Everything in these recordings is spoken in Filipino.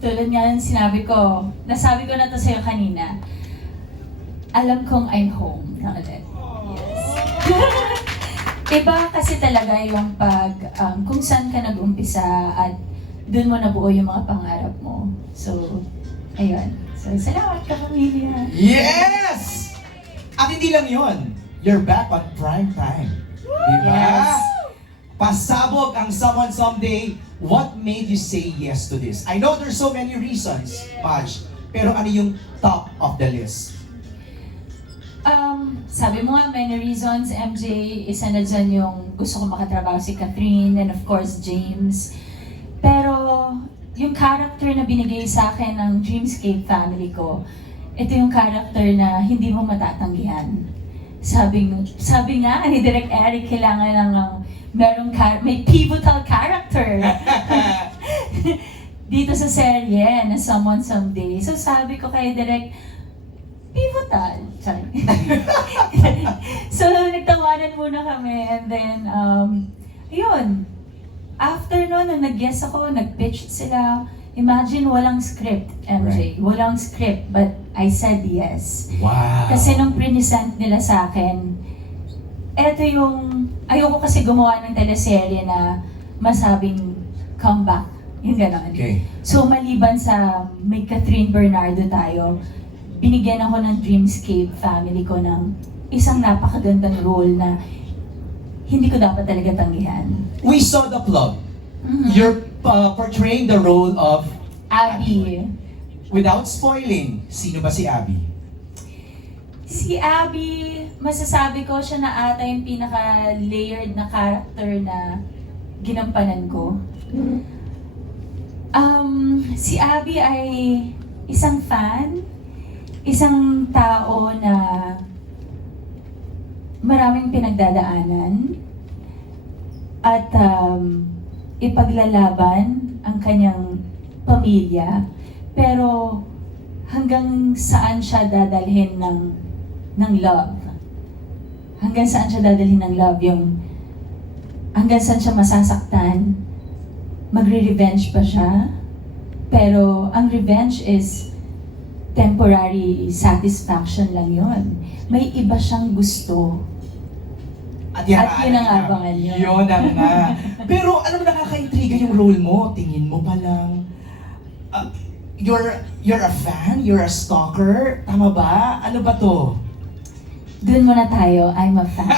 tulad nga ng nasabi ko na to sa'yo kanina, alam kong I'm home na ulit. Yes. Iba kasi talaga yung kung saan ka nag-umpisa at dun mo nabuo yung mga pangarap mo. So, ayun. So, salamat ka, pamilya. Yes! At hindi lang yun, you're back on prime time. Diba? Yes. Pasabog ang Someone Someday. What made you say yes to this? I know there's so many reasons, Maj. Pero ano yung top of the list? Sabi mo nga, many reasons, MJ, isa na dyan yung gusto ko makatrabaho si Catherine and of course, James. Pero, yung character na binigay sa akin ng Dreamscape family ko, ito yung character na hindi mo matatanggihan. Sabi nga ni Direk Eric, kailangan lang may pivotal character dito sa serye na Someone Someday. So sabi ko kay Direk, pivotal. Sorry. So nagtawanan muna kami and then, yun. After no, nung nag-guess ako, nag-pitch sila. Imagine walang script, MJ. Right. Walang script, but I said yes. Wow. Kasi nung present nila sa akin, eto yung, ayoko kasi gumawa ng teleserye na masabing comeback. Yung gano'n. Okay. So maliban sa may Catherine Bernardo tayo, binigyan ako ng Dreamscape family ko ng isang napakagandang role na hindi ko dapat talaga tanggihan. We saw the plug. Mm-hmm. You're portraying the role of Abby. Without spoiling, sino ba si Abby? Si Abby, masasabi ko siya na ata yung pinaka-layered na character na ginampanan ko. Si Abby ay isang fan, isang tao na maraming pinagdadaanan at ipaglalaban ang kanyang pamilya, pero hanggang saan siya dadalhin ng love. Hanggang saan siya dadalhin ng love, yung hanggang saan siya masasaktan, magre-revenge pa siya, pero ang revenge is temporary satisfaction lang yon. May iba siyang gusto. At yun ang abangan nyo. Yun ang nga. Pero ano nakaka-intriga yung role mo? Tingin mo pa lang. You're a fan? You're a stalker? Tama ba? Ano ba to? Doon muna tayo, I'm a fan.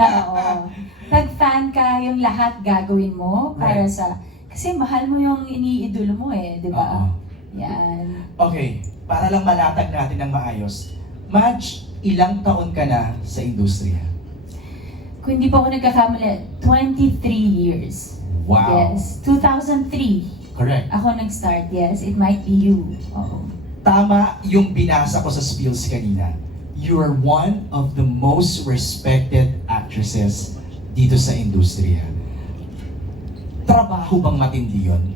Oo. Pag fan ka, yung lahat gagawin mo para sa... Kasi mahal mo yung iniidolo mo eh, di ba? Yan. Okay, para lang malatag natin ng maayos. Maj, ilang taon ka na sa industriya? Kung hindi pa ako nagkakamali, 23 years. Wow. Yes, 2003. Correct. Ako nag-start, yes. It might be you. Oo. Tama yung binasa ko sa spills kanina. You are one of the most respected actresses dito sa industriya. Trabaho bang matindi yun?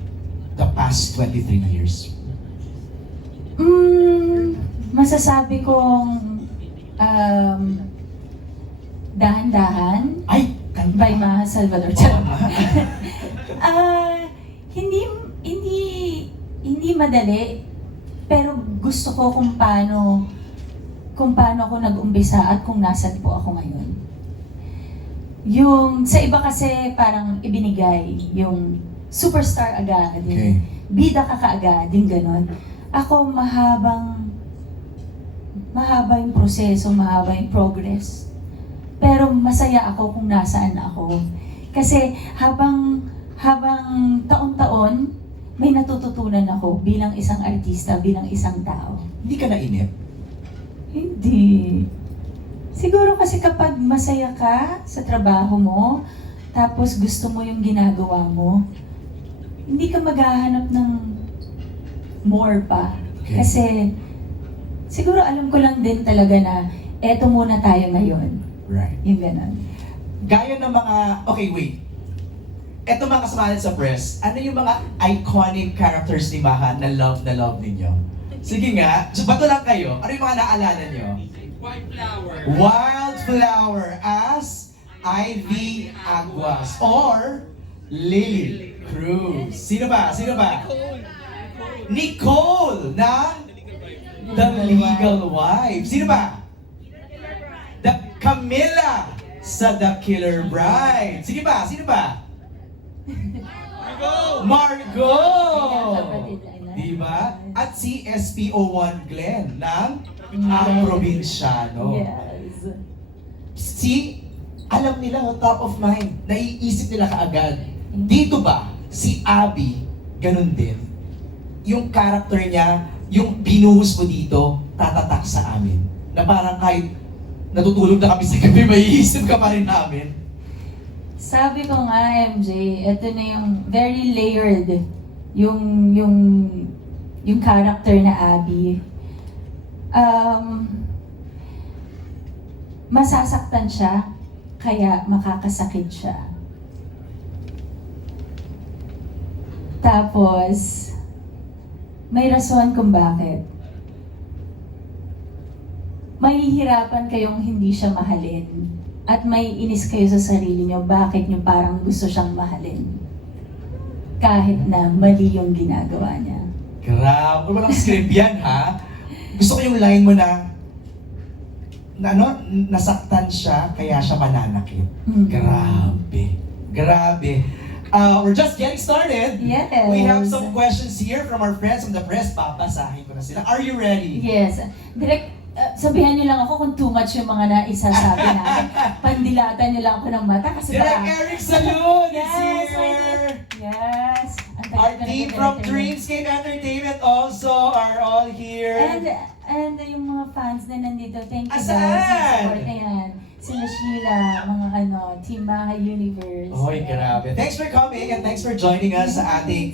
The past 23 years? Masasabi kong dahan-dahan. Ay, kanta. By Maha Salvador. Hindi madali, pero gusto ko kung paano ako nag-umpisa at kung nasan po ako ngayon. Yung sa iba kasi parang ibinigay yung superstar agad, Okay. bida ka kaagad, yung ganon. Ako mahaba yung proseso, mahaba yung progress. Pero masaya ako kung nasaan ako. Kasi habang taon-taon, may natututunan ako bilang isang artista, bilang isang tao. Hindi ka nainip? Hindi. Siguro kasi kapag masaya ka sa trabaho mo, tapos gusto mo yung ginagawa mo, hindi ka maghahanap ng more pa. Okay. Kasi siguro alam ko lang din talaga na eto muna tayo ngayon. Right. Yung ganun. Gaya ng mga, okay wait. Eto mga kasamahan sa press, ano yung mga iconic characters ni Maha na love ninyo? Sige nga, so bato lang kayo. Ano yung mga naalala nyo? Wildflower as Ivy Aguas or Lily Cruz. Sino ba? Nicole ng The Legal Wife. Sino ba? Camilla sa The Killer Bride. Sige ba? Sino ba? Margot! Diba? At si SPO1 Glenn ng Ang Probinsyano. Yes. Alam nila, top of mind, naiisip nila kaagad. Dito ba, si Abby, ganun din. Yung character niya, yung binuhos mo dito, tatatak sa amin. Na parang kahit natutulog na kami sa gabi, maiisip ka pa rin namin. Sabi ko nga, MJ, ito na yung very layered yung character na Abby. Masasaktan siya, kaya makakasakit siya. Tapos, may rason kung bakit. Mahihirapan kayong hindi siya mahalin. At may inis kayo sa sarili nyo, bakit nyo parang gusto siyang mahalin. Kahit na mali yung ginagawa niya. Grabe, walang script yan, ha? Gusto ko yung line mo na nasaktan siya, kaya siya mananakit. Mm. Grabe. We're just getting started. Yes. We have some questions here from our friends from the press. Babasahin ko na sila. Are you ready? Yes. Direct, sabihan niyo lang ako kung too much yung mga naisasabi namin. Pandilatan niyo lang ako ng mata kasi Direct Eric Salud is Yes, here. Yes. Ang tagal Our ko na team nag-entertain. from Dreamscape Entertainment also are all here. And yung mga fans na nandito, thank you guys. Asaan? Sa support. Ayan. Sila Sheila, mga Team Bahay Universe. Oy, grabe. Thanks for coming and thanks for joining us sa ating